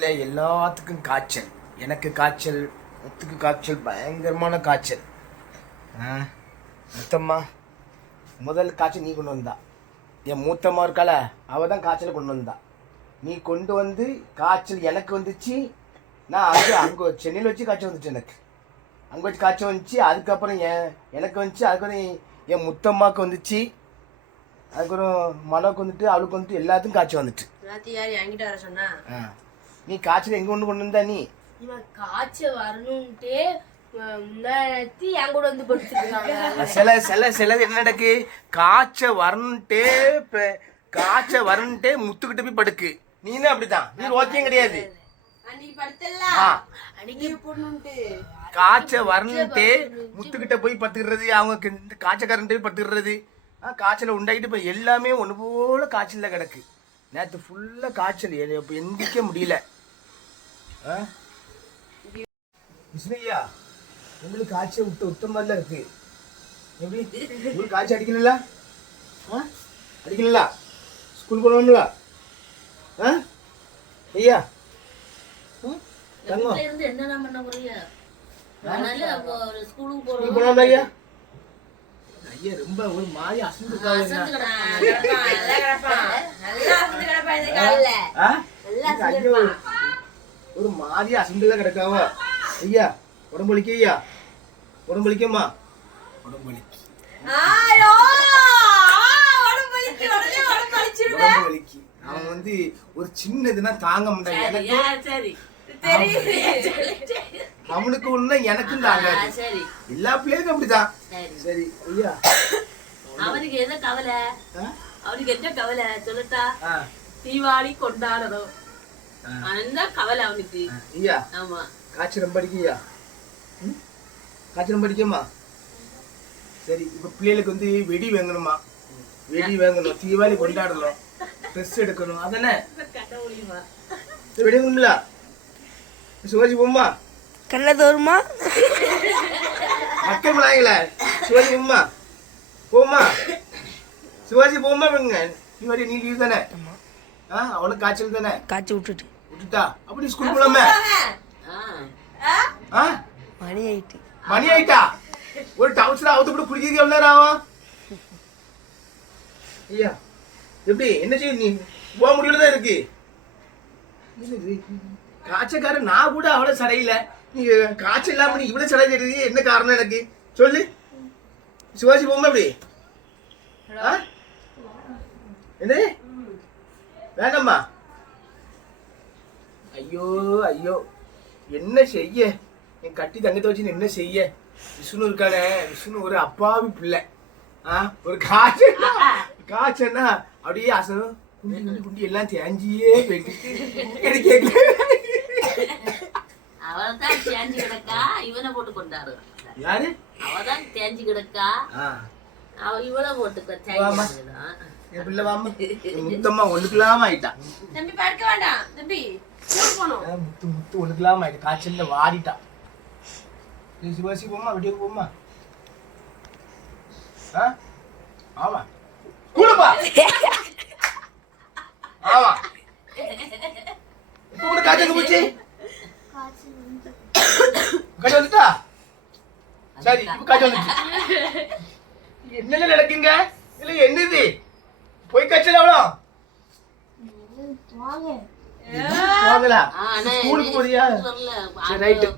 வீட்டில் எல்லாத்துக்கும் காய்ச்சல். எனக்கு காய்ச்சல் முத்துக்கு காய்ச்சல் பயங்கரமான காய்ச்சல். முத்தம்மா முதல் காய்ச்சல் நீ கொண்டு வந்தா. என் மூத்தம்மா இருக்கால அவள் தான் காய்ச்சலை கொண்டு வந்தா. நீ கொண்டு வந்து காய்ச்சல் எனக்கு வந்துச்சு. நான் அங்கே அங்கே சென்னையில் வச்சு காய்ச்சல் வந்துச்சு எனக்கு. அங்கே வச்சு காய்ச்சல் வந்துச்சு அதுக்கப்புறம் என் எனக்கு வந்துச்சு அதுக்கப்புறம் என் முத்தம்மாவுக்கு வந்துச்சு. அதுக்கப்புறம் மனோக்கு வந்துட்டு அவளுக்கு வந்துட்டு எல்லாத்துக்கும் காய்ச்சல் வந்துட்டு ராத்தி யார் என்கிட்ட வர சொன்னா. நீ காய்ச்சல் எங்க கொண்டு கொண்டு வந்தா நீ காய்ச்சல் வரணும்ட்டு முன்னாடி என் கூட வந்து படுத்துருக்காங்க. சில சில சில என்ன நடக்கு? காய்ச்ச வரணுன்ட்டே இப்ப காய்ச்ச வரணுன்ட்டே முத்துக்கிட்ட போய் படுக்கு. நீனும் அப்படிதான் நீ ஓகேயும் கிடையாது. காய்ச்ச வரணுன்ட்டே முத்துக்கிட்ட போய் பத்துக்கிறது அவங்க காய்ச்சக்காரன்ட்டு போய் பத்துக்கிறது காய்ச்சலை உண்டாக்கிட்டு இப்போ எல்லாமே ஒன்று போல காய்ச்சலில் கிடக்கு. நேற்று ஃபுல்லாக காய்ச்சல். இப்போ எந்திரிக்க முடியல. விஷ்ணுயா உங்களுக்கு காய்ச்சல் விட்டு விட்ட மாதிரிலாம் இருக்கு. எப்படி? உங்களுக்கு காய்ச்சல் அடிக்கல ஆ? அடிக்கல ஸ்கூல் போகணும்ல ஆ? ஐயா. என்னென்ன பண்ண போறீங்க? ஸ்கூலுக்கு ஐயா? ஐயா ரொம்ப ஒரு மாதிரி அசந்து ஒரு- மாதிரி அசந்துதான் கிடக்காவ. ஐயா உடம்பு வலிக்கு ஐயா. உடம்பு வலிக்குமா உடம்பு வலிக்கு ஆயோ! உடம்பு வலிக்கு உடனே உடம்பு வலிச்சிருவேன் உடம்பு வலிக்கு அவன் வந்து ஒரு சின்னதுன்னா தாங்க முடியாது அவனுக்கு ஒண்ணு எனக்கும் தாங்காது சரி. எல்லா பிள்ளைகளுக்கும் அப்படிதான். சரி. சரி ஐயா. அவனுக்கு என்ன கவலை? அவனுக்கு என்ன கவலை சொல்லட்டா தீபாவளி கொண்டாடணும். அதுதான் கவலை அவனுக்கு. ஐயா ஆமா காய்ச்சல் ரொம்ப அடிக்குயா? காய்ச்சல் ரொம்ப அடிக்குமா சரி இப்போ பிள்ளைகளுக்கு வந்து வெடி வாங்கணுமா வெடி வாங்கணும் தீபாவளி கொண்டாடணும் ட்ரெஸ் எடுக்கணும் அதானே வெடி வாங்கணும்ல சிவாஜி போம்மா கண்ண தோறுமா மக்கள் பிள்ளைங்கள சிவாஜி போம்மா போம்மா சிவாஜி போம்மா வாங்க தீபாவளி நீ லீவ் தானே ஆ அவனுக்கு காய்ச்சல் தானே? காய்ச்சி விட்டுட்டு. விட்டுட்டா? அப்படி ஸ்கூல் போலாமே. ஆ. மணி ஆயிட்டு. மணி ஆயிட்டா? ஒரு டவுன்ஸ்ல அவுத்து கூட குடிக்கிறதுக்கு எவ்வளவு நேரம் ஆகும்? ஐயா எப்படி? என்ன செய்ய நீ? போக முடியல தான் இருக்கு? காய்ச்சக்காரன் நான் கூட அவ்வளவு சடையில. நீ காய்ச்சல் இல்லாம நீ இவ்வளவு சடை தெரியுது என்ன காரணம் எனக்கு? சொல்லு. சிவாஜி போமா எப்படி? ஆ? என்ன வேண்டாம்மா ஐயோ ஐயோ. என்ன செய்ய? என் கட்டி தங்கத்தை வச்சு என்ன செய்ய? விஷ்ணு இருக்கானே. விஷ்ணு ஒரு அப்பாவி பிள்ளை. ஆ? ஒரு காய்ச்சல் காய்ச்சல்னா அப்படியே அசனம் குண்டி குண்டி குண்டி எல்லாம் தேஞ்சியே போயிட்டு. கேட்கல? அவதான் தேஞ்சு கிடக்கா. இவனை போட்டு கொண்டாடு யாரு? அவதான் தேஞ்சு கிடக்கா. அவ இவனை போட்டு. தேஞ்சு என் பிள்ளை வாமா. முத்தம்மா ஒண்ணுக்கலாம ஆயிட்டா. தம்பி படுக்க வேண்டாம். தம்பி முத்து முத்து ஆயிட்டா காய்ச்சல்ல போமா விடிய போமா ஆ? ஆமா. கூடப்பா. ஆமா. இப்போ கூட காய்ச்சல் போச்சு? காய்ச்சல் வந்துட்டா? சரி இப்போ காய்ச்சல் வந்துச்சு. என்னென்ன நடக்குங்க? இல்ல என்னது? போய் ஆ, ஆனா ஸ்கூலுக்கு போறியா? சரி ரைட்டு